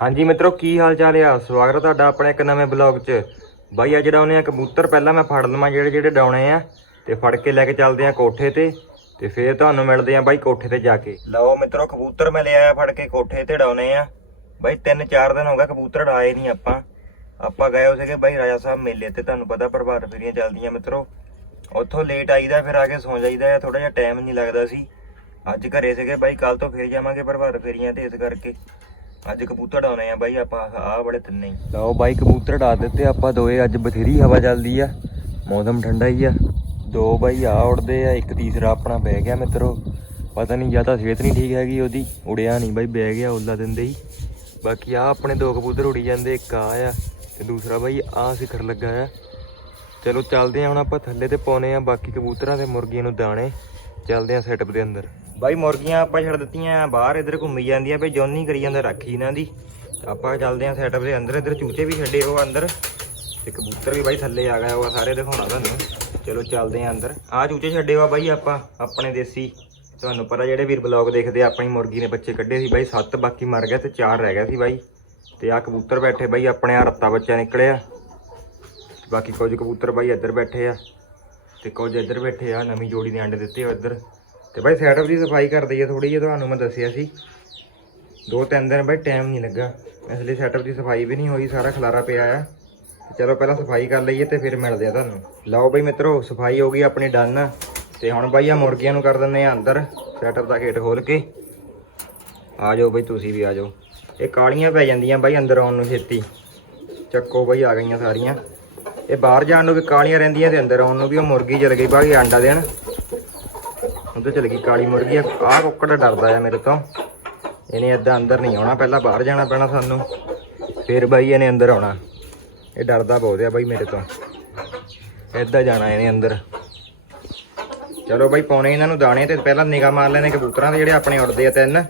ਹਾਂਜੀ ਮਿੱਤਰੋ, ਕੀ ਹਾਲ ਚਾਲ ਆ? ਸਵਾਗਤ ਹੈ ਤੁਹਾਡਾ ਆਪਣੇ ਇੱਕ ਨਵੇਂ ਬਲੌਗ 'ਚ। ਬਾਈ, ਅੱਜ ਜਿਹੜਾ ਉਹਨੇ ਕਬੂਤਰ। ਪਹਿਲਾਂ ਮੈਂ ਫੜ ਲਵਾਂ ਜਿਹੜੇ ਜਿਹੜੇ ਡਾਉਣੇ ਆ ਤੇ ਫੜ ਕੇ ਲੈ ਕੇ ਚੱਲਦੇ ਆ ਕੋਠੇ ਤੇ ਤੇ ਫੇਰ ਤੁਹਾਨੂੰ ਮਿਲਦੇ ਆ ਬਾਈ ਕੋਠੇ ਤੇ ਜਾ ਕੇ। ਲਓ ਮਿੱਤਰੋ, ਕਬੂਤਰ ਮੈਂ ਲਿਆਇਆ ਫੜ ਕੇ ਕੋਠੇ ਤੇ ਡਾਉਣੇ ਆ। ਬਾਈ 3-4 ਦਿਨ ਹੋ ਗਿਆ ਕਬੂਤਰ ਡਾਏ ਨਹੀਂ ਆਪਾਂ। ਆਪਾਂ ਗਏ ਹੋ ਸੀਗੇ ਬਾਈ ਰਾਜਾ ਸਾਹਿਬ ਮੇਲੇ ਤੇ, ਤੁਹਾਨੂੰ ਪਤਾ ਪ੍ਰਭਾਤ ਫੇਰੀਆਂ ਚੱਲਦੀਆਂ ਮਿੱਤਰੋ। ਉੱਥੋਂ ਲੇਟ ਆਈਦਾ, ਫਿਰ ਆ ਕੇ ਸੌਂ ਜਾਈਦਾ ਆ ਥੋੜਾ ਜਿਹਾ ਟਾਈਮ ਨਹੀਂ ਲੱਗਦਾ ਸੀ। ਅੱਜ ਘਰੇ ਸੀਗੇ ਬਾਈ ਕੱਲ ਤੋਂ ਫੇਰ ਜਾਵਾਂਗੇ ਪ੍ਰਭਾਤ ਫੇਰੀਆਂ ਤੇ ਇਸ ਕਰਕੇ। ਅੱਜ ਕਬੂਤਰ ਡਾਉਣੇ ਆ ਬਾਈ, ਆਪਾਂ ਆਹ ਬੜੇ ਤਿੰਨੇ ਹੀ। ਲਓ ਬਾਈ, ਕਬੂਤਰ ਡਾ ਦਿੱਤੇ ਆਪਾਂ ਦੋਏ, ਅੱਜ ਬਥੇਰੀ ਹਵਾ ਚੱਲਦੀ ਆ। ਮੌਸਮ ਠੰਡਾ ਹੀ ਆ। ਦੋ ਬਾਈ ਆ ਉੜਦੇ ਆ, ਇੱਕ ਤੀਸਰਾ ਆਪਣਾ ਬਹਿ ਗਿਆ ਮਿੱਤਰੋ। ਪਤਾ ਨਹੀਂ, ਜਾਂ ਤਾਂ ਸਿਹਤ ਨਹੀਂ ਠੀਕ ਹੈਗੀ ਉਹਦੀ। ਉੜਿਆ ਨਹੀਂ ਬਾਈ, ਬਹਿ ਗਿਆ ਉੱਲਾ ਦਿੰਦੇ ਹੀ। ਬਾਕੀ ਆ ਆਪਣੇ ਦੋ ਕਬੂਤਰ ਉੜੀ ਜਾਂਦੇ, ਇੱਕ ਆ ਆ ਤੇ ਦੂਸਰਾ ਬਾਈ ਆ ਸਿਖਰ ਲੱਗਾ ਆ। ਚਲੋ ਚੱਲਦੇ ਆ ਹੁਣ ਆਪਾਂ ਥੱਲੇ ਤੇ ਪਾਉਨੇ ਆ ਬਾਕੀ ਕਬੂਤਰਾਂ ਤੇ ਮੁਰਗੀਆਂ ਨੂੰ ਦਾਣੇ। ਚੱਲਦੇ ਆ ਸੈਟਅਪ ਦੇ ਅੰਦਰ। ਬਾਈ ਮੁਰਗੀਆਂ ਆਪਾਂ ਛੱਡ ਦਿੱਤੀਆਂ, ਬਾਹਰ ਇੱਧਰ ਘੁੰਮੀ ਜਾਂਦੀਆਂ ਬਈ ਜੌਨੀ ਕਰੀ ਜਾਂਦਾ ਰਾਖੀ ਇਹਨਾਂ ਦੀ। ਆਪਾਂ ਚੱਲਦੇ ਆ ਸੈਟਅਪ ਦੇ ਅੰਦਰ, ਇੱਧਰ ਚੂਚੇ ਵੀ ਛੱਡੇ ਉਹ ਅੰਦਰ। ਤੇ ਕਬੂਤਰ ਵੀ ਬਾਈ ਥੱਲੇ ਆ ਗਿਆ, ਉਹ ਸਾਰੇ ਦਿਖਾਉਣਾ ਤੁਹਾਨੂੰ। ਚਲੋ ਚੱਲਦੇ ਆ ਅੰਦਰ। ਆ ਚੂਚੇ ਛੱਡੇ ਵਾ ਬਾਈ ਆਪਾਂ, ਆਪਣੇ ਦੇਸੀ। ਤੁਹਾਨੂੰ ਪਤਾ ਜਿਹੜੇ ਵੀਰ ਬਲੌਗ ਦੇਖਦੇ ਆ ਆਪਣੀ ਮੁਰਗੀ ਨੇ ਬੱਚੇ ਕੱਢੇ ਸੀ ਬਾਈ, ਸੱਤ ਬਾਕੀ ਮਰ ਗਏ ਤੇ ਚਾਰ ਰਹਿ ਗਿਆ ਸੀ ਬਾਈ। ਤੇ ਆ ਕਬੂਤਰ ਬੈਠੇ ਬਾਈ, ਆਪਣੇ ਆ ਰੱਤਾ ਬੱਚਾ ਨਿਕਲਿਆ। ਬਾਕੀ ਕੁਝ ਕਬੂਤਰ ਬਾਈ ਇੱਧਰ ਬੈਠੇ ਆ। ਤੇ ਕੁਝ ਇੱਧਰ ਬੈਠੇ ਆ, ਨਵੀਂ ਜੋੜੀ ਦੇ ਅੰਡੇ ਦਿੱਤੇ ਆ ਇੱਧਰ। ਤੇ ਬਾਈ ਸੈਟਅਪ ਦੀ ਸਫ਼ਾਈ ਕਰ ਦਈਏ ਥੋੜੀ ਜਿਹੀ, ਤੁਹਾਨੂੰ ਮੈਂ ਦੱਸਿਆ ਸੀ। ਦੋ ਤਿੰਨ ਦਿਨ ਬਾਈ ਟਾਈਮ ਨਹੀਂ ਲੱਗਾ। ਇਸ ਲਈ ਸੈਟਅਪ ਦੀ ਸਫ਼ਾਈ ਵੀ ਨਹੀਂ ਹੋਈ, ਸਾਰਾ ਖਲਾਰਾ ਪਿਆ ਆ। ਚਲੋ ਪਹਿਲਾਂ ਸਫ਼ਾਈ ਕਰ ਲਈਏ ਤੇ ਫਿਰ ਮਿਲਦੇ ਆ ਤੁਹਾਨੂੰ। ਲਓ ਬਾਈ ਮਿੱਤਰੋ, ਸਫ਼ਾਈ ਹੋ ਗਈ ਆਪਣੀ ਡਨ ਤੇ ਹੁਣ ਬਾਈ ਆ ਮੁਰਗੀਆਂ ਨੂੰ ਕਰ ਦਿੰਦੇ ਆ ਅੰਦਰ ਸੈਟਅਪ ਦਾ ਗੇਟ ਖੋਲ ਕੇ। ਆ ਜਾਓ ਬਾਈ, ਤੁਸੀਂ ਵੀ ਆ ਜਾਓ। ਇਹ ਕਾਲੀਆਂ ਪੈ ਜਾਂਦੀਆਂ ਬਾਈ ਅੰਦਰ ਆਉਣ ਨੂੰ ਛੇਤੀ। ਚੱਕੋ ਬਾਈ, ਆ ਗਈਆਂ ਸਾਰੀਆਂ। ਇਹ ਬਾਹਰ ਜਾਣ ਨੂੰ ਵੀ ਕਾਲੀਆਂ ਰਹਿੰਦੀਆਂ ਤੇ ਅੰਦਰ ਆਉਣ ਨੂੰ ਵੀ ਉਹ ਮੁਰਗੀ ਚਲ ਗਈ ਬਾਈ ਆਂਡਾ ਦੇਣ। ਉਹਦੇ ਚਲ ਗਈ ਕਾਲੀ ਮੁਰਗੀ ਆ। ਆਹ ਕੁੱਕੜ ਡਰਦਾ ਆ ਮੇਰੇ ਤੋਂ। ਇਹਨੇ ਏਦਾਂ ਅੰਦਰ ਨਹੀਂ ਆਉਣਾ, ਪਹਿਲਾਂ ਬਾਹਰ ਜਾਣਾ ਪੈਣਾ ਸਾਨੂੰ। ਫਿਰ ਬਾਈ ਇਹਨੇ ਅੰਦਰ ਆਉਣਾ। ਇਹ ਡਰਦਾ ਬਹੁਤ ਆ ਬਾਈ ਮੇਰੇ ਤੋਂ। ਇੱਦਾਂ ਜਾਣਾ ਇਹਨੇ ਅੰਦਰ। ਚਲੋ ਬਾਈ ਪਾਉਣੇ ਇਹਨਾਂ ਨੂੰ ਦਾਣੇ ਤੇ ਪਹਿਲਾਂ ਨਿਗਾਹ ਮਾਰ ਲੈਣੇ ਕਬੂਤਰਾਂ ਦੇ ਜਿਹੜੇ ਆਪਣੇ ਉੱਡਦੇ ਆ ਤਿੰਨ।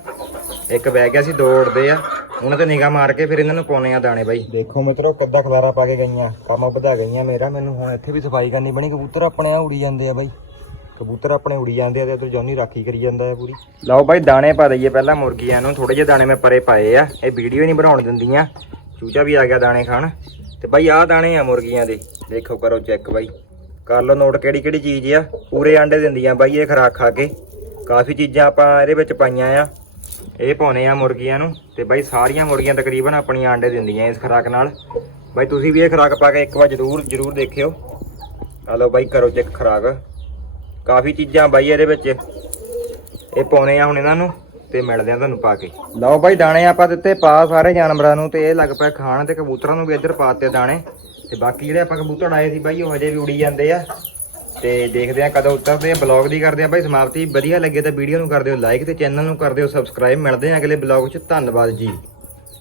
ਇੱਕ ਬਹਿ ਗਿਆ ਸੀ, ਦੋ ਉੱਡਦੇ ਆ। ਉਹਨਾਂ ਤੇ ਨਿਗਾਹ ਮਾਰ ਕੇ ਫਿਰ ਇਹਨਾਂ ਨੂੰ ਪਾਉਣੇ ਆ ਦਾਣੇ ਬਾਈ। ਦੇਖੋ ਮਿੱਤਰੋ, ਕਿੱਦਾਂ ਖਲਾਰਾ ਪਾ ਕੇ ਗਈਆਂ। ਕੰਮ ਵਧਾ ਗਈਆਂ ਮੇਰਾ। ਮੈਨੂੰ ਹੁਣ ਇੱਥੇ ਵੀ ਸਫ਼ਾਈ ਕਰਨੀ ਬਣੀ। ਕਬੂਤਰ ਆਪਣੇ ਆ ਉੜੀ ਜਾਂਦੇ ਆ ਬਾਈ। ਕਬੂਤਰ ਆਪਣੇ ਉੜੀ ਜਾਂਦੇ ਆ ਤੇ ਇਧਰ ਜੌਨੀ ਰਾਖੀ ਕਰੀ ਜਾਂਦਾ ਆ ਪੂਰੀ। ਲਓ ਬਾਈ, ਦਾਣੇ ਪਾ ਦਈਏ ਪਹਿਲਾਂ ਮੁਰਗੀਆਂ ਨੂੰ। ਥੋੜੇ ਜਿਹੇ ਦਾਣੇ ਮੈਂ ਪਰੇ ਪਾਏ ਆ। ਇਹ ਵੀਡੀਓ ਨਹੀਂ ਬਣਾਉਣ ਦਿੰਦੀਆਂ। ਚੂਚਾ ਵੀ ਆ ਗਿਆ ਦਾਣੇ ਖਾਣ। ਤੇ ਬਾਈ, ਆਹ ਦਾਣੇ ਆ ਮੁਰਗੀਆਂ ਦੇ। ਦੇਖੋ ਕਰੋ ਚੈੱਕ ਬਾਈ। ਕਰ ਲਓ ਨੋਟ ਕਿਹੜੀ ਕਿਹੜੀ ਚੀਜ਼ ਆ? ਪੂਰੇ ਆਂਡੇ ਦਿੰਦੀਆਂ ਬਾਈ ਇਹ ਖਰਾਕ ਖਾ ਕੇ। ਕਾਫੀ ਚੀਜ਼ਾਂ ਆਪਾਂ ਇਹਦੇ ਵਿੱਚ ਪਾਈਆਂ ਆ। ਇਹ ਪਾਉਨੇ ਆ ਮੁਰਗੀਆਂ ਨੂੰ। ਤੇ ਬਾਈ, ਸਾਰੀਆਂ ਮੁਰਗੀਆਂ ਤਕਰੀਬਨ ਆਪਣੀਆਂ ਆਂਡੇ ਦਿੰਦੀਆਂ ਇਸ ਖਰਾਕ ਨਾਲ। ਬਾਈ, ਤੁਸੀਂ ਵੀ ਇਹ ਖਰਾਕ ਪਾ ਕੇ ਇੱਕ ਵਾਰ ਜ਼ਰੂਰ ਜ਼ਰੂਰ ਦੇਖਿਓ। ਆ ਲਓ ਬਾਈ, ਕਰੋ ਚੈੱਕ ਖਰਾਕ। ਕਾਫੀ ਚੀਜ਼ਾਂ ਬਾਈ ਇਹਦੇ ਵਿੱਚ। ਇਹ ਪਾਉਨੇ ਆ ਹੁਣ ਇਹਨਾਂ ਨੂੰ ਤੇ ਮਿਲਦੇ ਆ ਤੁਹਾਨੂੰ ਪਾ ਕੇ। ਲਓ ਬਾਈ ਦਾਣੇ ਆਪਾਂ ਦਿੱਤੇ ਪਾ ਸਾਰੇ ਜਾਨਵਰਾਂ ਨੂੰ ਤੇ ਇਹ ਲੱਗ ਪਿਆ ਖਾਣ ਤੇ ਕਬੂਤਰਾਂ ਨੂੰ ਵੀ ਇੱਧਰ ਪਾਤੇ ਦਾਣੇ। ਤੇ ਬਾਕੀ ਜਿਹੜੇ ਆਪਾਂ ਕਬੂਤਰ ਆਏ ਸੀ ਬਾਈ ਉਹ ਹਜੇ ਵੀ ਉੜੀ ਜਾਂਦੇ ਆ। ਤੇ ਦੇਖਦੇ ਆ ਕਦੋਂ ਉਤਰਦੇ ਆ ਬਲੌਗ ਦੀ ਕਰਦੇ ਆ ਬਾਈ। ਸਮਾਪਤੀ ਵਧੀਆ ਲੱਗੇ ਤਾਂ ਵੀਡੀਓ ਨੂੰ ਕਰ ਦਿਓ ਲਾਈਕ ਤੇ ਚੈਨਲ ਨੂੰ ਕਰ ਦਿਓ ਸਬਸਕ੍ਰਾਈਬ ਮਿਲਦੇ ਆ ਅਗਲੇ ਬਲੌਗ 'ਚ। ਧੰਨਵਾਦ ਜੀ।